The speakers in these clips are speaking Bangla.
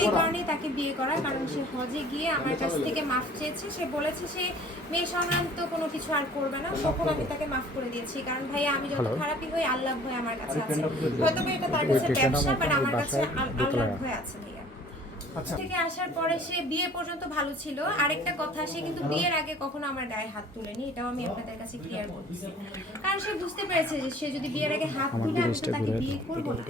এই কারণেই তাকে বিয়ে করা, কারণ সে হজে গিয়ে আমার কাছ থেকে মাফ চেয়েছে। সে বলেছে সে মেয়ে সংক্রান্ত কোনো কিছু আর করবে না, তখন আমি তাকে মাফ করে দিয়েছি। কারণ ভাইয়া আমি যত খারাপই হই, আল্লাহ ভয় আমার কাছে আছে। হয়তো এটা তার কাছে ব্যবসা, বাট আমার কাছে আল্লাহর ভয় আছে ভাইয়া। থেকে আসার পরে সে বিয়ে পর্যন্ত ভালো ছিল। আরেকটা কথা, সে কিন্তু বিয়ের আগে কখনো আমার গায়ে হাত তুলেনি, এটাও আমি আপনাদের কাছে ক্লিয়ার করতেছি। কারণ সে বুঝতে পেরেছে যে সে যদি বিয়ের আগে হাত তুলে আমি তো তাকে বিয়ে করব না।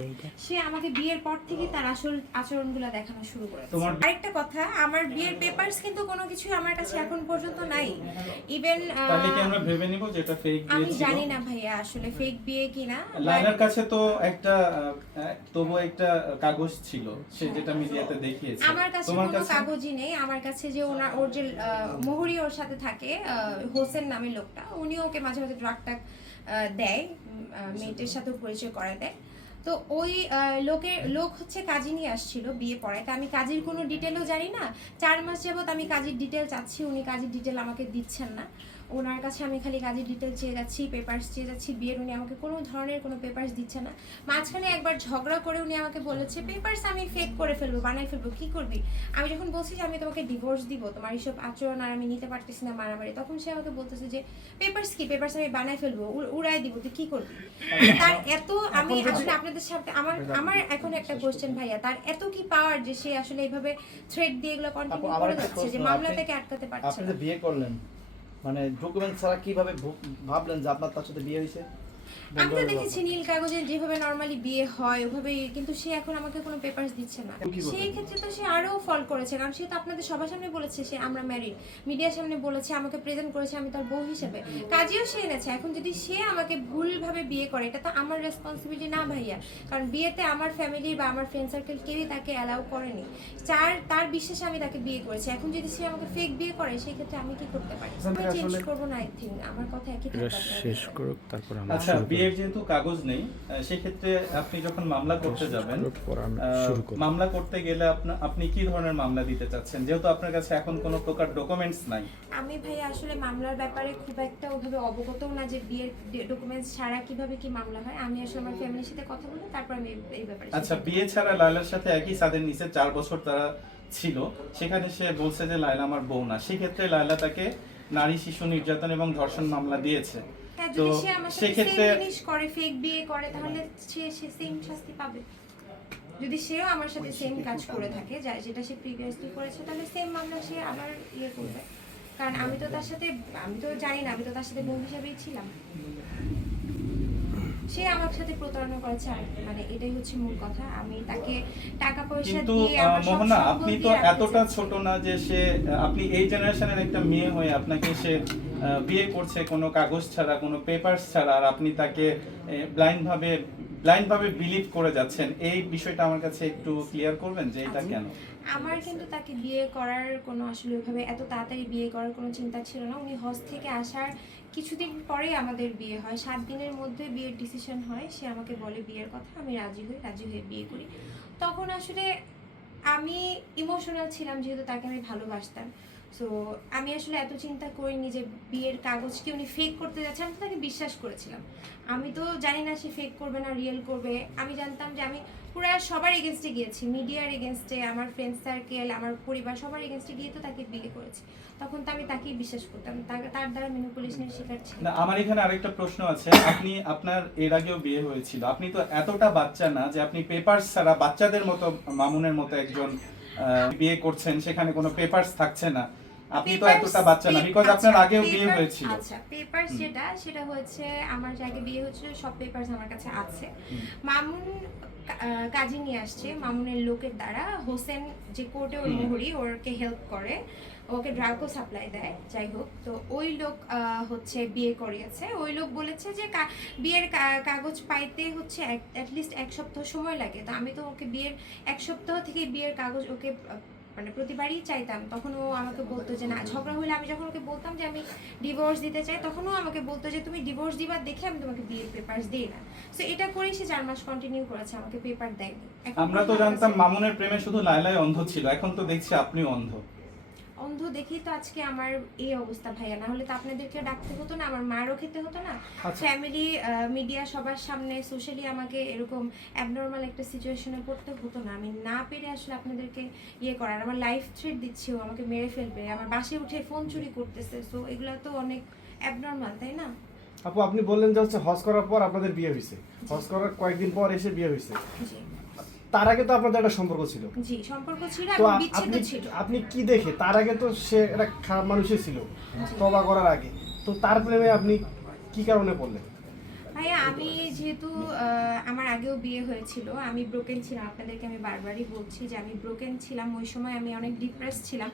সে আমাকে বিয়ের পর থেকে তার আসল আচরণগুলো দেখানো শুরু করেছে। আরেকটা কথা, আমার বিয়ের পেপারস কিন্তু কোনো কিছু আমার কাছে এখন পর্যন্ত নাই। ইভেন তাহলে কি আমরা ভেবে নিব যে এটা ফেক বিয়ে আমি ছিল? জানি না ভাইয়া আসলে ফেক বিয়ে কিনা। লাইলার কাছে তো একটা তবু একটা কাগজ ছিল, সে যেটা মিডিয়াতে দেখিয়েছে। আমার কাছে কোনো কাগজই নেই। আমার কাছে যে ওর যে মোহরি ওর সাথে থাকে, হোসেন নামে লোকটা, উনি ওকে মাঝে মাঝে ড্রাগটা দেয়, মেয়েটের সাথে পরিচয় করায় দেয়। তো ওই লোক হচ্ছে কাজী নিয়ে আসছিল বিয়ে পড়ায়। আমি কাজীর কোনো ডিটেলও জানি না। 4 মাস যাবত আমি কাজীর ডিটেল চাচ্ছি, উনি কাজীর ডিটেল আমাকে দিচ্ছেন না। ওনার কাছে আমি খালি কাজের ডিটেল চেয়ে যাচ্ছি, পেপারস চেয়ে যাচ্ছি বিয়ের, উনি আমাকে কোনো ধরনের কোনো পেপারস দিচ্ছে না। মাঝখানে একবার ঝগড়া করে উনি আমাকে বলেছে পেপারস আমি ফেক করে ফেলবো, বানাই ফেলবো, কি করবি? আমি যখন বলছি যে আমি তোমাকে ডিভোর্স দিব, তোমার এইসব আচরণ আর আমি নিতে পারতেছি না, মারামারি, তখন সে আমাকে বলতেছে যে পেপারস কি, পেপারস আমি বানাই ফেলবো, উড়াই দিব, তুই কি করবি? তার এত, আমি আসলে আপনাদের সাথে আমার এখন একটা কোশ্চেন ভাইয়া, তার এত কি পাওয়ার যে সে আসলে এইভাবে থ্রেট দিয়ে এগুলো কন্টিনিউ করে যাচ্ছে যে মামলা থেকে আটকাতে পারছে না? আপনি যে বিয়ে করলেন, মানে ডকুমেন্ট ছাড়া কিভাবে ভাবলেন যে আপনার তার সাথে বিয়ে হয়েছে? আমি তো দেখেছি নীল কাগজে যেভাবে নরমালি বিয়ে হয় ওভাবে, কিন্তু সে এখন আমাকে কোনো পেপারস দিচ্ছে না। সেই ক্ষেত্রে তো সে আরো ফল করেছে, কারণ সে তো আপনাদের সবার সামনে বলেছে সে আমরা ম্যারিড, মিডিয়ার সামনে বলেছে, আমাকে প্রেজেন্ট করেছে আমি তার বউ হিসেবে, কাজেও সে এনেছে। এখন যদি সে আমাকে ভুলভাবে বিয়ে করে, এটা তো আমার রেসপন্সিবিলিটি না ভাইয়া, কারণ বিয়েতে আমার ফ্যামিলি বা আমার ফ্রেন্ড সার্কেল কেউই তাকে অ্যালাউ করেনি। তার বিশ্বাসে আমি তাকে বিয়ে করেছি। এখন যদি সে আমাকে ফেক বিয়ে করে, সেই ক্ষেত্রে আমি কি করতে পারি? আমি চেঞ্জ করবো না, আই থিঙ্ক আমার কথা একই থাকবে। শেষ করুক, তারপর আমরা আচ্ছা, বিয়ের যেহেতু কাগজ নেই, সেই ক্ষেত্রে আপনি যখন মামলা করতে যাবেন, মামলা করতে গেলে আপনি কি ধরনের মামলা দিতে চাচ্ছেন, যেহেতু আপনার কাছে এখন কোনো প্রকার ডকুমেন্টস নাই? আমি ভাই আসলে মামলার ব্যাপারে খুব একটা ওভাবে অবগতও না যে বিয়ের ডকুমেন্টস ছাড়া কিভাবে কি মামলা হয়। আমি আসলে আমার ফ্যামিলির সাথে কথা বলে তারপর আমি এই ব্যাপারে। আচ্ছা, বিয়ে ছাড়া লায়লার সাথে একই ছাদের নিচে 4 বছর তারা ছিল, সেখানে সে বলছে যে লায়লা আমার বউ না, সেক্ষেত্রে লায়লা তাকে নারী শিশু নির্যাতন এবং ধর্ষণ মামলা দিয়েছে। যদি সে আমার সাথে সেম জিনিস করে, ফেক বিয়ে করে, তাহলে সে সেম শাস্তি পাবে। যদি সেও আমার সাথে সেম কাজ করে থাকে যেটা সে প্রিভিয়াসলি করেছে, তাহলে সেম মামলা সে আবার ইয়ে করবে। কারণ আমি তো তার সাথে, আমি তো জানি না, আমি তো তার সাথে বউ হিসেবেই ছিলাম। সে আমার সাথে প্রতারণা করেছে, মানে এটাই হচ্ছে মূল কথা। আমি তাকে টাকা পয়সা দিয়ে, কিন্তু মোহনা, আপনি তো এতটা ছোট না যে সে, আপনি এই জেনারেশনের একটা মেয়ে হয়ে আপনাকে সে বিয়ে করছে কোনো কাগজ ছাড়া, কোনো পেপারস ছাড়া, আর আপনি তাকে ব্লাইন্ড ভাবে বিলিভ করে যাচ্ছেন। এই বিষয়টা আমার কাছে একটু ক্লিয়ার করবেন যে এটা কেন? আমার কিন্তু তাকে বিয়ে করার কোনো আসলে ওইভাবে এত তাড়াতাড়ি বিয়ে করার কোনো চিন্তা ছিল না। উনি হজ থেকে আসার কিছুদিন পরেই আমাদের বিয়ে হয়, 7 দিনের মধ্যে বিয়ের ডিসিশন হয়। সে আমাকে বলে বিয়ের কথা, আমি রাজি হয়ে বিয়ে করি। তখন আসলে আমি ইমোশনাল ছিলাম, যেহেতু তাকে আমি ভালোবাসতাম। সো আমি আসলে এত চিন্তা করিনি যে বিয়ের কাগজকে উনি ফেক করতে যাচ্ছে। আমি তো তাকে বিশ্বাস করেছিলাম। আমি তো জানি না সে ফেক করবে না রিয়েল করবে। আমি জানতাম যে আমি পুরো সবার এগেনস্টে গিয়েছি, মিডিয়ার এগেনস্টে, আমার ফ্রেন্ড সার্কেল, আমার পরিবার, সবার এগেনস্টে গিয়ে তো তাকে বিয়ে করেছি। তখন তো আমি তাকেই বিশ্বাস করতাম, তার দ্বারা ম্যানিপুলেশনের শিকার ছিল না। আমার এখানে আরেকটা প্রশ্ন আছে, আপনার এর আগেও বিয়ে হয়েছিল, আপনি তো এতটা বাচ্চা না যে আপনি পেপারস ছাড়া বাচ্চাদের মতো, মামুনের মতো একজন বিয়ে করছেন, সেখানে কোনো পেপারস থাকছে না। আপনি তো এতটা বাচ্চা না, বিকজ আপনার আগেও বিয়ে হয়েছিল। আচ্ছা, পেপারস সেটা হচ্ছে আমার যে আগে বিয়ে হয়েছিল সব পেপারস আমার কাছে আছে। মামুন কাজী নিয়ে আসছে মামুনের লোকের দ্বারা। হোসেন যে কোর্টে ওই মোহরি ওরকে হেল্প করে, ওকে ড্রাগও সাপ্লাই দেয়, যাই হোক। তো ওই লোক হচ্ছে বিয়ে করিয়েছে। ওই লোক বলেছে যে বিয়ের কাগজ পাইতে হচ্ছে অ্যাটলিস্ট 1 সপ্তাহ সময় লাগে। তো আমি তো ওকে বিয়ের 1 সপ্তাহ থেকে বিয়ের কাগজ ওকে মানে প্রতিবারই চাইতাম। তখন ও আমাকে বলতো যে না, ঝগড়া হলে আমি যখন ওকে বলতাম যে আমি ডিভোর্স দিতে চাই, তখন ও আমাকে বলতো যে তুমি ডিভোর্স দিবা দেখে আমি তোমাকে বিয়ের পেপারস দিই না। সো এটা করেই সে 4 মাস কন্টিনিউ করেছে, আমাকে পেপার দেয়নি। আমরা তো জানতাম মামুনের প্রেমে শুধু লায়লাই অন্ধ ছিল, এখন তো দেখছি আপনিও অন্ধ। অন্ধ দেখেই তো আজকে আমার এই অবস্থা ভাইয়া, না হলে তো আপনাদেরকে ডাকতে হতো না, আমার মারও খেতে হতো না। আচ্ছা। ফ্যামিলি, মিডিয়া সবার সামনে সোশ্যালি আমাকে এরকম অ্যাবনর্মাল একটা সিচুয়েশনে পড়তে হতো না। আমি না পেরে আসলে আপনাদেরকে ইয়ে করার, আমার লাইফ থ্রেট দিচ্ছে, ও আমাকে মেরে ফেলবে, আমার বাসায় উঠে ফোন চুরি করতেছে, সো এগুলো তো অনেক অ্যাবনর্মাল, তাই না? আপু আপনি বললেন যে হচ্ছে হজ করার পর আপনাদের বিয়ে হয়েছে, হজ করার কয়েকদিন পর এসে বিয়ে হয়েছে, জি তার আগে তো আপনাদের একটা সম্পর্ক ছিল। জি, সম্পর্ক ছিল তো এবং বিচ্ছেদ আপনি ছিল। আপনি কি দেখে, তার আগে তো সে একটা খারাপ মানুষই ছিল তওবা করার আগে, তো তার প্রেমে আপনি কি কারণে পড়লেন? ভাইয়া আমি যেহেতু আমার আগেও বিয়ে হয়েছিল, আমি ব্রোকেন ছিলাম, আপনাদেরকে আমি বারবারই বলছি যে আমি ব্রোকেন ছিলাম, ওই সময় আমি অনেক ডিপ্রেস ছিলাম।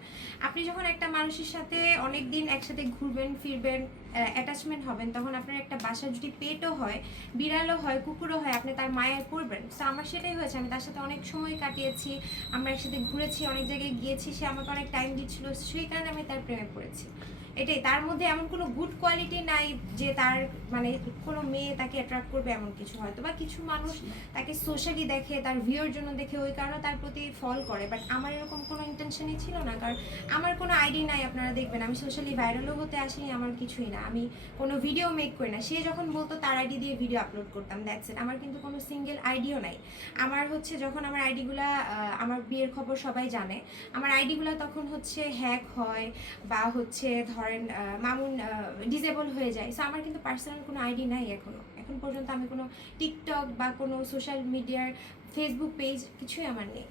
আপনি যখন একটা মানুষের সাথে অনেক দিন একসাথে ঘুরবেন ফিরবেন, অ্যাটাচমেন্ট হবেন, তখন আপনার একটা বাসা যদি পেটও হয়, বিড়ালও হয়, কুকুরও হয়, আপনি তার মায়ায় পড়বেন। তো আমার সেটাই হয়েছে, আমি তার সাথে অনেক সময় কাটিয়েছি, আমরা একসাথে ঘুরেছি, অনেক জায়গায় গিয়েছি, সে আমাকে অনেক টাইম দিচ্ছিল, সেই কারণে আমি তার প্রেমে পড়েছি। এটাই, তার মধ্যে এমন কোনো গুড কোয়ালিটি নাই যে তার মানে কোনো মেয়ে তাকে অ্যাট্রাক্ট করবে এমন কিছু। হয়তো বা কিছু মানুষ তাকে সোশ্যালি দেখে, তার ভিউর জন্য দেখে, ওই কারণে তার প্রতি ফল করে, বাট আমার এরকম কোনো ইন্টেনশনই ছিল না। কারণ আমার কোনো আইডি নাই, আপনারা দেখবেন আমি সোশ্যালি ভাইরালও হতে আসিনি, আমার কিছুই না, আমি কোনো ভিডিও মেক করি না। সে যখন বলতো তার আইডি দিয়ে ভিডিও আপলোড করতাম, দ্যাটস ইট। আমার কিন্তু কোনো সিঙ্গেল আইডিও নাই। আমার হচ্ছে যখন আমার আইডিগুলা, আমার বিয়ের খবর সবাই জানে, আমার আইডিগুলো তখন হচ্ছে হ্যাক হয় বা হচ্ছে ধরেন মামুন ডিসেবল হয়ে যায়। সো আমার কিন্তু পার্সোনাল কোনো আইডি নাই এখন পর্যন্ত। আমি কোনো টিকটক বা কোনো সোশ্যাল মিডিয়ার ফেসবুক পেজ কিছুই আমার নেই।